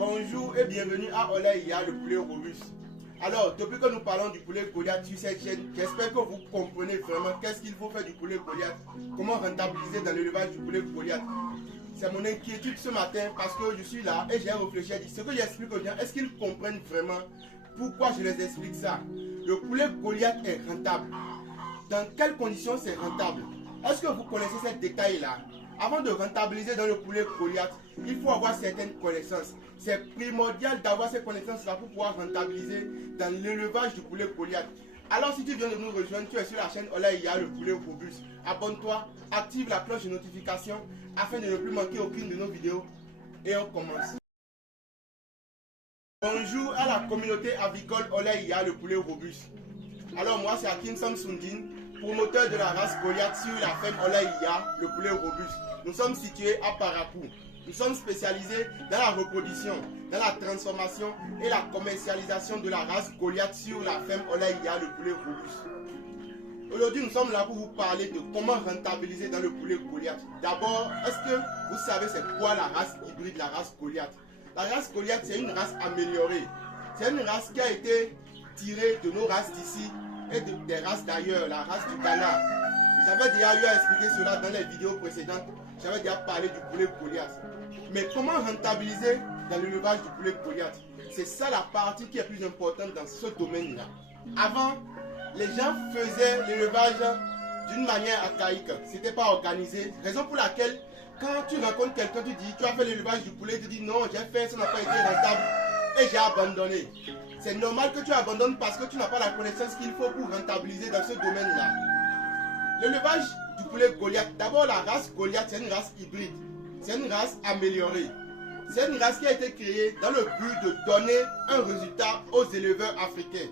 Bonjour et bienvenue à Olaïa, le poulet robuste. Alors, depuis que nous parlons du poulet Goliath sur cette chaîne, j'espère que vous comprenez vraiment qu'est-ce qu'il faut faire du poulet Goliath, comment rentabiliser dans l'élevage du poulet Goliath. C'est mon inquiétude ce matin parce que je suis là et j'ai réfléchi à dire ce que j'explique aux gens, est-ce qu'ils comprennent vraiment pourquoi je les explique ça? Le poulet Goliath est rentable. Dans quelles conditions c'est rentable? Est-ce que vous connaissez ces détails-là? Avant de rentabiliser dans le poulet Goliath, il faut avoir certaines connaissances. C'est primordial d'avoir ces connaissances-là pour pouvoir rentabiliser dans l'élevage du poulet Goliath. Alors si tu viens de nous rejoindre, tu es sur la chaîne Olaïa, le poulet robuste. Abonne-toi, active la cloche de notification afin de ne plus manquer aucune de nos vidéos. Et on commence. Bonjour à la communauté avicole Olaïa, le poulet robuste. Alors moi c'est Hakim Samsundine, promoteur de la race Goliath sur la ferme Olaïa, le poulet robuste. Nous sommes situés à Parakou. Nous sommes spécialisés dans la reproduction, dans la transformation et la commercialisation de la race Goliath sur la ferme Olaïa, le poulet robuste. Aujourd'hui, nous sommes là pour vous parler de comment rentabiliser dans le poulet Goliath. D'abord, est-ce que vous savez c'est quoi la race hybride, la race Goliath? La race Goliath, c'est une race améliorée. C'est une race qui a été tirée de nos races d'ici et des races d'ailleurs, la race du Ghana. J'avais déjà eu à expliquer cela dans les vidéos précédentes. J'avais déjà parlé du poulet Goliath. Mais comment rentabiliser dans l'élevage du poulet Goliath? C'est ça la partie qui est plus importante dans ce domaine-là. Avant, les gens faisaient l'élevage d'une manière archaïque. Ce n'était pas organisé. Raison pour laquelle, quand tu rencontres quelqu'un, tu dis, tu as fait l'élevage du poulet, tu dis non, j'ai fait, ça n'a pas été rentable et j'ai abandonné. C'est normal que tu abandonnes parce que tu n'as pas la connaissance qu'il faut pour rentabiliser dans ce domaine-là. L'élevage du poulet Goliath, d'abord la race Goliath, c'est une race hybride. C'est une race améliorée. C'est une race qui a été créée dans le but de donner un résultat aux éleveurs africains.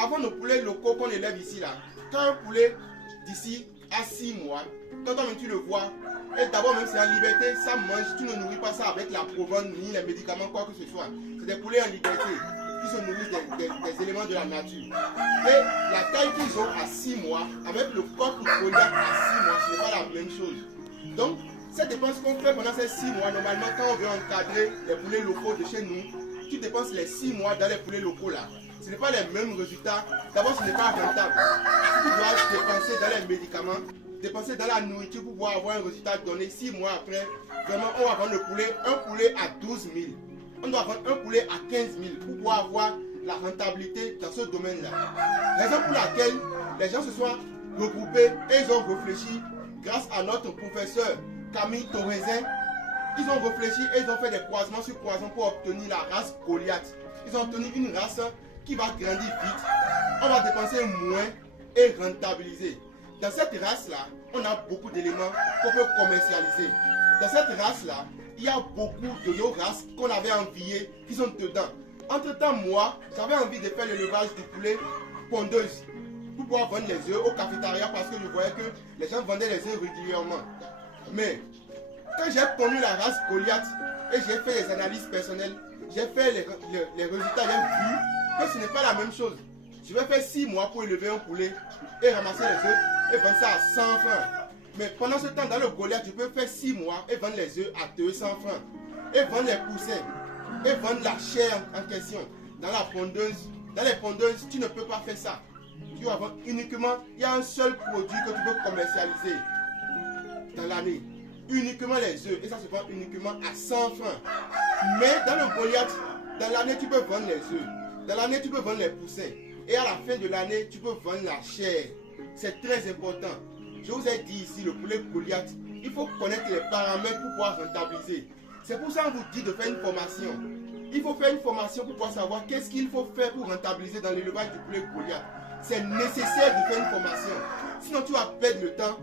Avant nos poulets locaux qu'on élève ici, là, quand un poulet d'ici à 6 mois, quand toi-même tu le vois, et d'abord même c'est en liberté, ça mange, tu ne nourris pas ça avec la provence ni les médicaments, quoi que ce soit. C'est des poulets en liberté qui se nourrissent des éléments de la nature. Et la taille qu'ils ont à 6 mois, avec le corps Goliath à 6 mois, ce n'est pas la même chose. Donc, cette dépense qu'on fait pendant ces 6 mois, normalement, quand on veut encadrer les poulets locaux de chez nous, tu dépenses les 6 mois dans les poulets locaux là. Ce n'est pas les mêmes résultats. D'abord, ce n'est pas rentable. Tu dois dépenser dans les médicaments, dépenser dans la nourriture pour pouvoir avoir un résultat donné 6 mois après. Vraiment, on va vendre le poulet, un poulet à 12 000. On doit vendre un poulet à 15 000 pour pouvoir avoir la rentabilité dans ce domaine-là. Raison pour laquelle les gens se sont regroupés et ils ont réfléchi grâce à notre professeur Camille Torresin. Ils ont réfléchi et ils ont fait des croisements sur croisements pour obtenir la race Goliath. Ils ont obtenu une race qui va grandir vite. On va dépenser moins et rentabiliser. Dans cette race-là, on a beaucoup d'éléments qu'on peut commercialiser. Dans cette race-là, il y a beaucoup de nos races qu'on avait enviées qui sont dedans. Entre-temps, moi, j'avais envie de faire l'élevage du poulet pondeuse pour pouvoir vendre les œufs au cafétéria parce que je voyais que les gens vendaient les œufs régulièrement. Mais quand j'ai connu la race Goliath et j'ai fait les analyses personnelles, j'ai fait les résultats, j'ai vu que ce n'est pas la même chose. Je vais faire 6 mois pour élever un poulet et ramasser les œufs et vendre ça à 100 francs. Mais pendant ce temps, dans le Goliath, je peux faire 6 mois et vendre les œufs à 200 francs. Et vendre les poussins. Et vendre la chair en question. Dans la pondeuse, dans les pondeuses, tu ne peux pas faire ça. Tu vas vendre uniquement, il y a un seul produit que tu peux commercialiser dans l'année. Uniquement les œufs. Et ça se vend uniquement à 100 francs. Mais dans le Goliath, dans l'année, tu peux vendre les œufs. Dans l'année, tu peux vendre les poussins. Et à la fin de l'année, tu peux vendre la chair. C'est très important. Je vous ai dit ici, le poulet Goliath, il faut connaître les paramètres pour pouvoir rentabiliser. C'est pour ça qu'on vous dit de faire une formation. Il faut faire une formation pour pouvoir savoir qu'est-ce qu'il faut faire pour rentabiliser dans l'élevage du poulet Goliath. C'est nécessaire de faire une formation. Sinon, tu vas perdre le temps,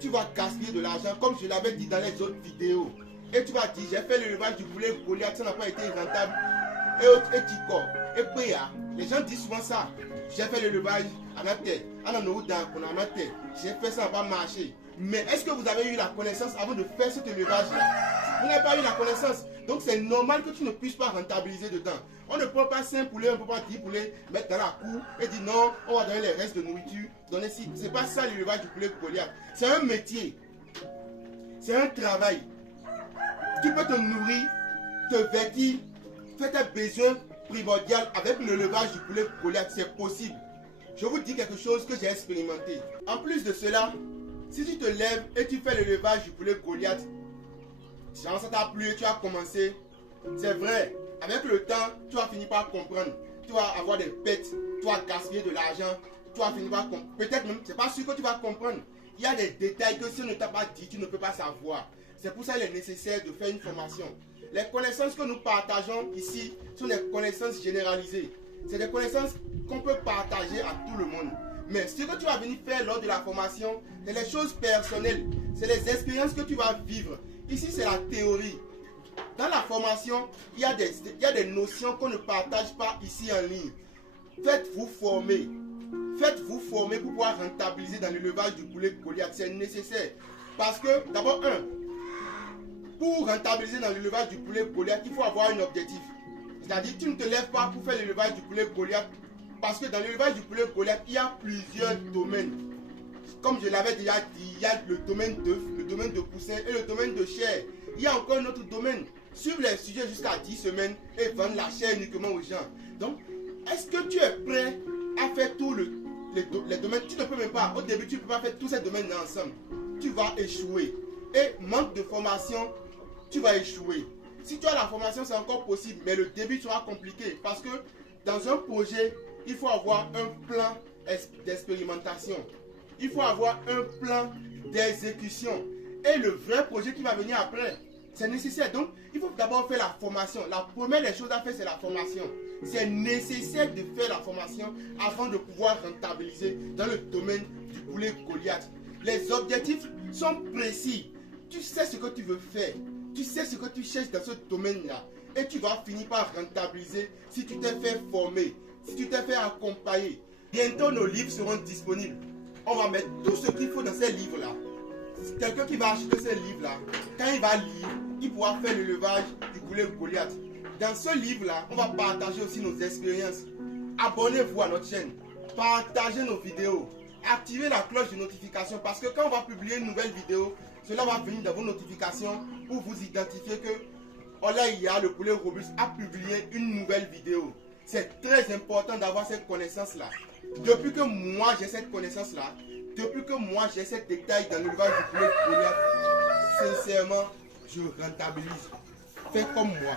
tu vas gaspiller de l'argent, comme je l'avais dit dans les autres vidéos. Et tu vas dire, j'ai fait l'élevage du poulet Goliath, ça n'a pas été rentable. Et tu corps. Et puis, les gens disent souvent ça. J'ai fait l'élevage à ma tête. J'ai fait ça, ça n'a pas marché. Mais est-ce que vous avez eu la connaissance avant de faire cet élevage-là? Vous n'avez pas eu la connaissance. Donc c'est normal que tu ne puisses pas rentabiliser dedans. On ne prend pas 5 poulets, on ne peut pas 10 poulets, mettre dans la cour et dire non, on va donner les restes de nourriture. Donner ci. C'est pas ça l'élevage du poulet Goliath. C'est un métier. C'est un travail. Tu peux te nourrir, te vêtir, faites un besoin primordial avec l'élevage du poulet Goliath, c'est possible. Je vous dis quelque chose que j'ai expérimenté. En plus de cela, si tu te lèves et tu fais l'élevage du poulet Goliath, genre ça t'a plu et tu as commencé, c'est vrai, avec le temps, tu vas finir par comprendre. Tu vas avoir des pertes, tu vas gaspiller de l'argent, tu vas finir par comprendre. Peut-être même, c'est pas sûr que tu vas comprendre. Il y a des détails que si on ne t'a pas dit, tu ne peux pas savoir. C'est pour ça qu'il est nécessaire de faire une formation. Les connaissances que nous partageons ici sont des connaissances généralisées. C'est des connaissances qu'on peut partager à tout le monde. Mais ce que tu vas venir faire lors de la formation, c'est les choses personnelles. C'est les expériences que tu vas vivre. Ici, c'est la théorie. Dans la formation, il y a des notions qu'on ne partage pas ici en ligne. Faites-vous former. Faites-vous former pour pouvoir rentabiliser dans l'élevage du poulet Goliath. C'est nécessaire. Parce que, d'abord, pour rentabiliser dans l'élevage du poulet Goliath, il faut avoir un objectif. C'est-à-dire, tu ne te lèves pas pour faire l'élevage du poulet Goliath. Parce que dans l'élevage du poulet Goliath, il y a plusieurs domaines. Comme je l'avais déjà dit, il y a le domaine d'œufs, le domaine de poussin et le domaine de chair. Il y a encore un autre domaine. Suivre les sujets jusqu'à 10 semaines et vendre la chair uniquement aux gens. Donc, est-ce que tu es prêt à faire tous les domaines? Tu ne peux même pas. Au début, tu ne peux pas faire tous ces domaines ensemble. Tu vas échouer. Et manque de formation, tu vas échouer. Si tu as la formation, c'est encore possible. Mais le début sera compliqué. Parce que dans un projet, il faut avoir un plan d'expérimentation. Il faut avoir un plan d'exécution. Et le vrai projet qui va venir après, c'est nécessaire. Donc, il faut d'abord faire la formation. La première des choses à faire, c'est la formation. C'est nécessaire de faire la formation avant de pouvoir rentabiliser dans le domaine du poulet Goliath. Les objectifs sont précis. Tu sais ce que tu veux faire. Tu sais ce que tu cherches dans ce domaine-là. Et tu vas finir par rentabiliser si tu t'es fait former, si tu t'es fait accompagner. Bientôt, nos livres seront disponibles. On va mettre tout ce qu'il faut dans ces livres-là. Quelqu'un qui va acheter ces livres-là, quand il va lire, il pourra faire l'élevage du poulet Goliath. Dans ce livre-là, on va partager aussi nos expériences. Abonnez-vous à notre chaîne. Partagez nos vidéos. Activez la cloche de notification parce que quand on va publier une nouvelle vidéo, cela va venir dans vos notifications pour vous identifier que Olaïya, le poulet robuste, a publié une nouvelle vidéo. C'est très important d'avoir cette connaissance-là. Depuis que moi j'ai cette connaissance-là, depuis que moi j'ai ces détails dans l'élevage du poulet Goliath, sincèrement, je rentabilise. Faites comme moi.